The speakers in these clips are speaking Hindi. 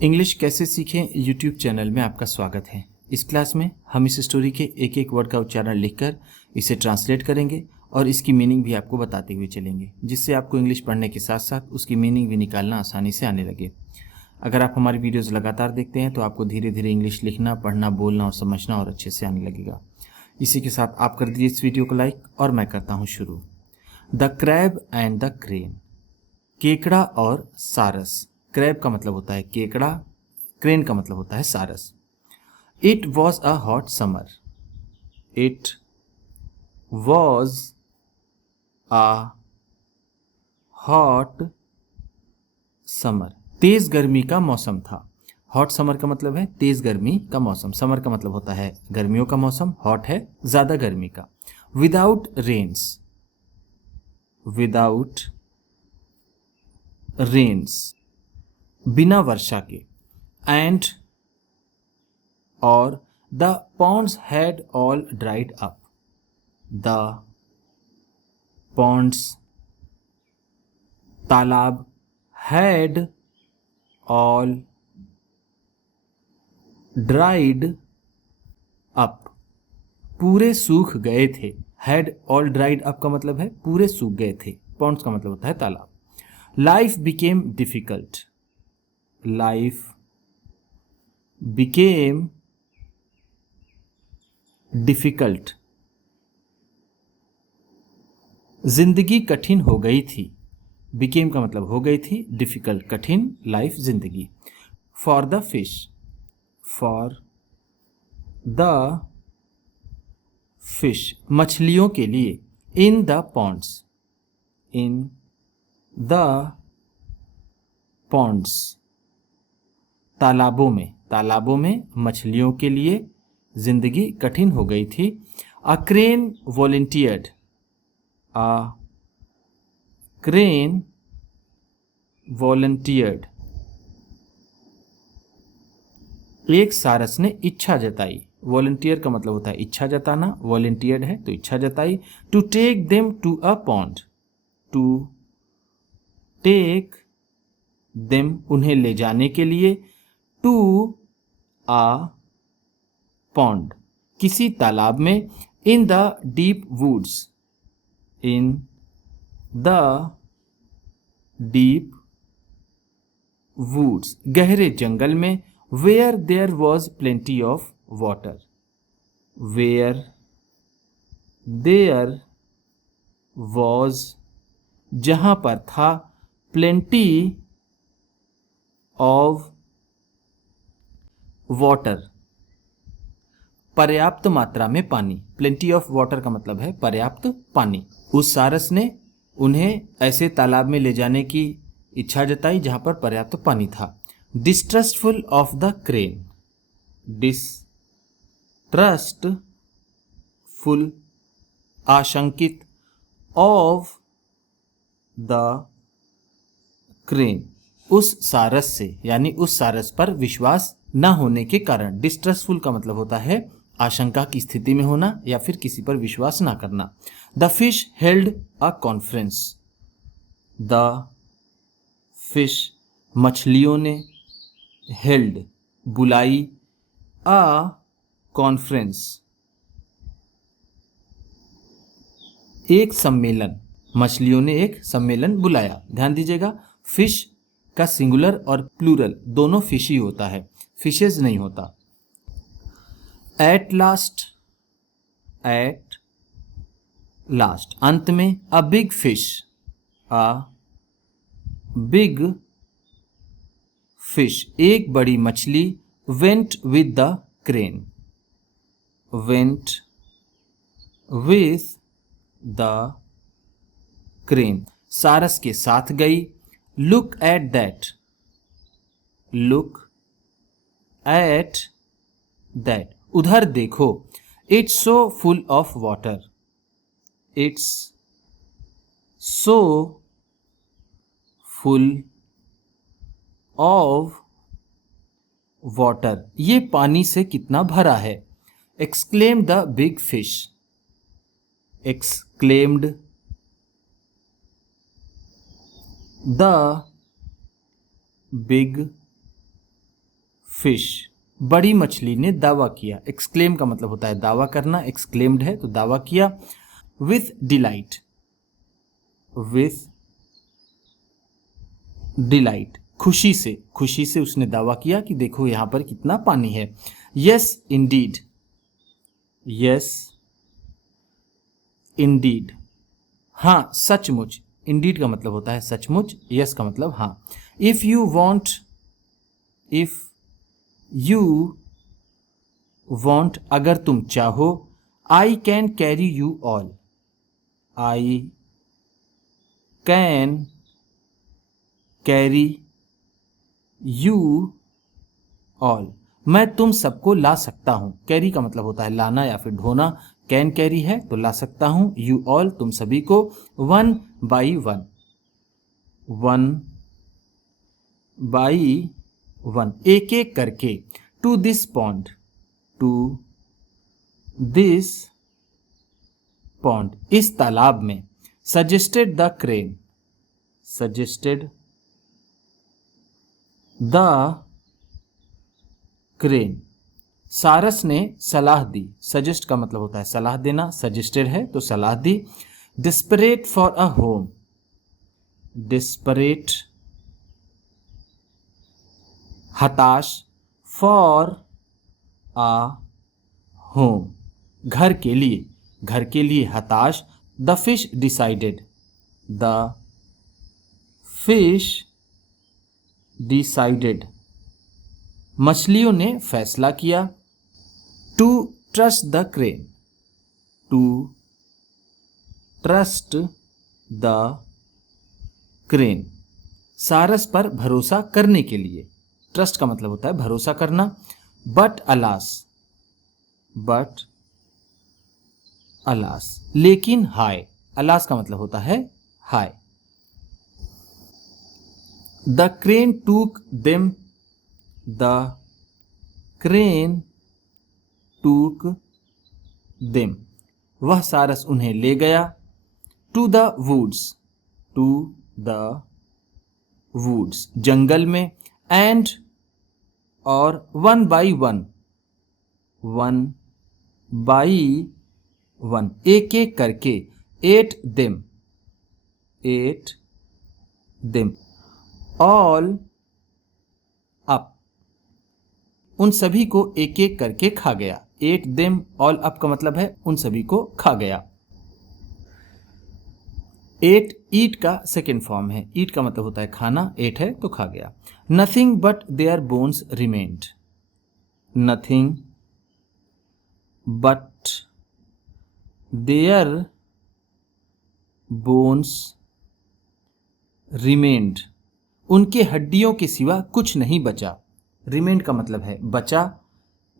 इंग्लिश कैसे सीखें यूट्यूब चैनल में आपका स्वागत है। इस क्लास में हम इस स्टोरी के एक एक वर्ड का उच्चारण लिखकर इसे ट्रांसलेट करेंगे और इसकी मीनिंग भी आपको बताते हुए चलेंगे, जिससे आपको इंग्लिश पढ़ने के साथ साथ उसकी मीनिंग भी निकालना आसानी से आने लगे। अगर आप हमारी वीडियोज़ लगातार देखते हैं तो आपको धीरे धीरे इंग्लिश लिखना, पढ़ना, बोलना और समझना और अच्छे से आने लगेगा। इसी के साथ आप कर दीजिए इस वीडियो को लाइक और मैं करता हूँ शुरू। The crab and the crane. केकड़ा और सारस। क्रैब का मतलब होता है केकड़ा, क्रेन का मतलब होता है सारस। It was a hot summer. It was a hot summer. तेज गर्मी का मौसम था। हॉट समर का मतलब है तेज गर्मी का मौसम। समर का मतलब होता है गर्मियों का मौसम। हॉट है ज्यादा गर्मी का। Without rains. विदाउट रेन्स, बिना वर्षा के। एंड और the ponds had all dried up. The ponds, तालाब, हैड ऑल ड्राइड अप, पूरे सूख गए थे। हैड ऑल ड्राइड अप का मतलब है पूरे सूख गए थे। पॉन्ड्स का मतलब होता है तालाब। Life became difficult. Life became difficult, जिंदगी कठिन हो गई थी। बिकेम का मतलब हो गई थी, डिफिकल्ट कठिन, लाइफ जिंदगी। For the fish. For the fish, मछलियों के लिए। In the ponds. In the ponds, तालाबों में। तालाबों में मछलियों के लिए जिंदगी कठिन हो गई थी। A crane volunteered. A crane volunteered, एक सारस ने इच्छा जताई। वॉलंटियर का मतलब होता है इच्छा जताना। वॉलंटियर्ड है तो इच्छा जताई। To take them to a pond. To take them, उन्हें ले जाने के लिए। टू अ पॉन्ड, किसी तालाब में। In the deep woods. In the deep woods, गहरे जंगल में। Where there was plenty of water. Where there was, जहां पर था। प्लेंटी ऑफ वाटर, पर्याप्त मात्रा में पानी। प्लेंटी ऑफ वाटर का मतलब है पर्याप्त पानी। उस सारस ने उन्हें ऐसे तालाब में ले जाने की इच्छा जताई जहां पर पर्याप्त पानी था। Distrustful of the crane. Distrustful, आशंकित। ऑफ द क्रेन, उस सारस से, यानी उस सारस पर विश्वास न होने के कारण। डिस्ट्रस्टफुल का मतलब होता है आशंका की स्थिति में होना या फिर किसी पर विश्वास ना करना। The fish held a conference. The fish, मछलियों ने। हेल्ड, बुलाई। अ कॉन्फ्रेंस, एक सम्मेलन। मछलियों ने एक सम्मेलन बुलाया। ध्यान दीजिएगा, फिश का सिंगुलर और प्लूरल दोनों फिश ही होता है, फिशेज नहीं होता। At last. एट लास्ट, अंत में। A big fish. A big fish, एक बड़ी मछली। Went with the crane. Went with the crane, सारस के साथ गई। Look at that. Look at that, उधर देखो। It's so full of water. It's so full of water, ये पानी से कितना भरा है। Exclaim the big fish. Exclaimed the big fish, बड़ी मछली ने दावा किया। एक्सक्लेम का मतलब होता है दावा करना, एक्सक्लेम्ड है तो दावा किया। विथ डिलाइट, विथ डिलाइट, खुशी से, खुशी से उसने दावा किया कि देखो यहां पर कितना पानी है। यस इंडीड, यस इंडीड, हाँ सचमुच। इंडीड का मतलब होता है सचमुच, यस का मतलब हाँ। If you want, if you want, अगर तुम चाहो। I can carry you all, I can carry you all, मैं तुम सबको ला सकता हूं। कैरी का मतलब होता है लाना या फिर ढोना। कैन कैरी है तो ला सकता हूं। यू ऑल, तुम सभी को। One by one, one by one, एक एक करके। To this pond, to this pond, इस तालाब में। Suggested the crane, suggested the crane, सारस ने सलाह दी। सजेस्ट का मतलब होता है सलाह देना, सजेस्टेड है तो सलाह दी। Desperate for a home, desperate हताश, फॉर अ होम, घर के लिए, घर के लिए हताश। The fish decided, the fish decided, मछलियों ने फैसला किया। To trust the crane, to trust the crane, सारस पर भरोसा करने के लिए। ट्रस्ट का मतलब होता है भरोसा करना। बट अलास, बट अलास, लेकिन हाय, अलास का मतलब होता है हाय। The crane took them, the crane took them, वह सारस उन्हें ले गया। To the woods, to the woods, जंगल में। एंड, और one by one, one by one, एक एक करके। Ate them, ate them, all up, उन सभी को एक एक करके खा गया। एट देम ऑल अप का मतलब है उन सभी को खा गया। एट ईट का सेकेंड फॉर्म है। ईट का मतलब होता है खाना, एट है तो खा गया। Nothing but their bones remained, nothing but their bones remained, उनके हड्डियों के सिवा कुछ नहीं बचा। रिमेंड का मतलब है बचा।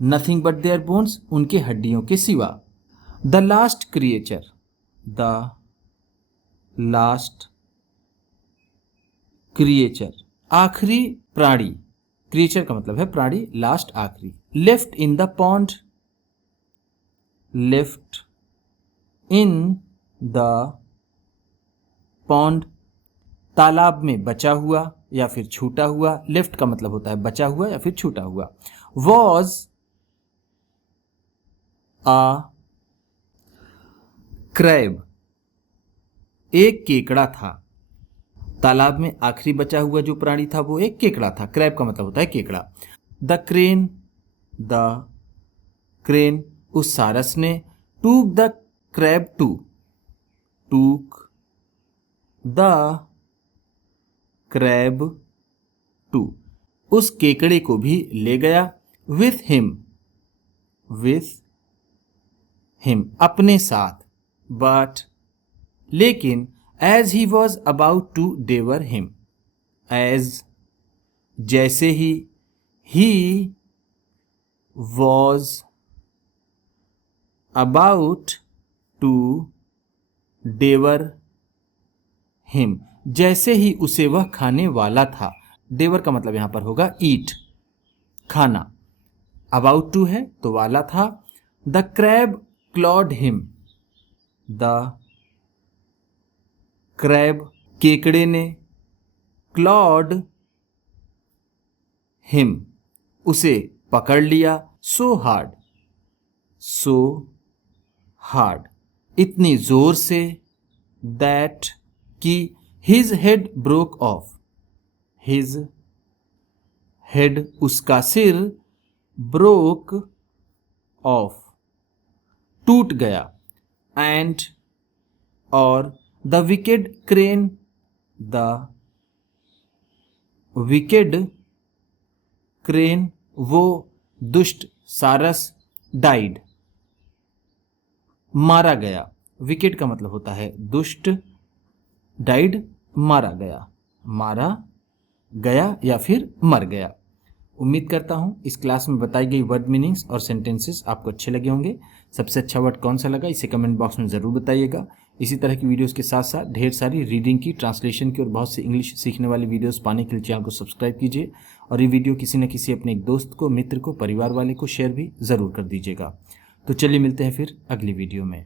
नथिंग बट देयर बोन्स, उनके हड्डियों के सिवा। The last creature, the last creature, आखिरी प्राणी। क्रिएचर का मतलब है प्राणी, लास्ट आखिरी। Left in the pond, left in the pond, तालाब में बचा हुआ या फिर छूटा हुआ। लेफ्ट का मतलब होता है बचा हुआ या फिर छूटा हुआ। वॉज अ क्रैब, एक केकड़ा था। तालाब में आखिरी बचा हुआ जो प्राणी था वो एक केकड़ा था। क्रैब का मतलब होता है केकड़ा। द क्रेन, द क्रेन, उस सारस ने। Took the crab to, took the crab to, उस केकड़े को भी ले गया। विथ हिम, विथ हिम, अपने साथ। बट, लेकिन। As he was about to devour him, as, जैसे ही। He was about to devour him, जैसे ही उसे वह खाने वाला था। डेवर का मतलब यहां पर होगा ईट, खाना। अबाउट टू है तो वाला था। The crab Claude him, the crab, केकड़े ने। क्लॉड हिम, उसे पकड़ लिया, सो हार्ड, सो हार्ड, इतनी जोर से, दैट कि his head broke of, his head उसका सिर, ब्रोक ऑफ टूट गया, एंड और the wicked crane, the wicked crane वो दुष्ट सारस, डाइड मारा गया। विकेड का मतलब होता है दुष्ट, डाइड मारा गया, मारा गया या फिर मर गया। उम्मीद करता हूँ इस क्लास में बताई गई वर्ड मीनिंग्स और सेंटेंसेस आपको अच्छे लगे होंगे। सबसे अच्छा वर्ड कौन सा लगा इसे कमेंट बॉक्स में ज़रूर बताइएगा। इसी तरह की वीडियोस के साथ साथ ढेर सारी रीडिंग की, ट्रांसलेशन की और बहुत सी इंग्लिश सीखने वाली वीडियोस पाने के लिए चैनल को सब्सक्राइब कीजिए और ये वीडियो किसी न किसी अपने एक दोस्त को, मित्र को, परिवार वाले को शेयर भी ज़रूर कर दीजिएगा। तो चलिए मिलते हैं फिर अगली वीडियो में।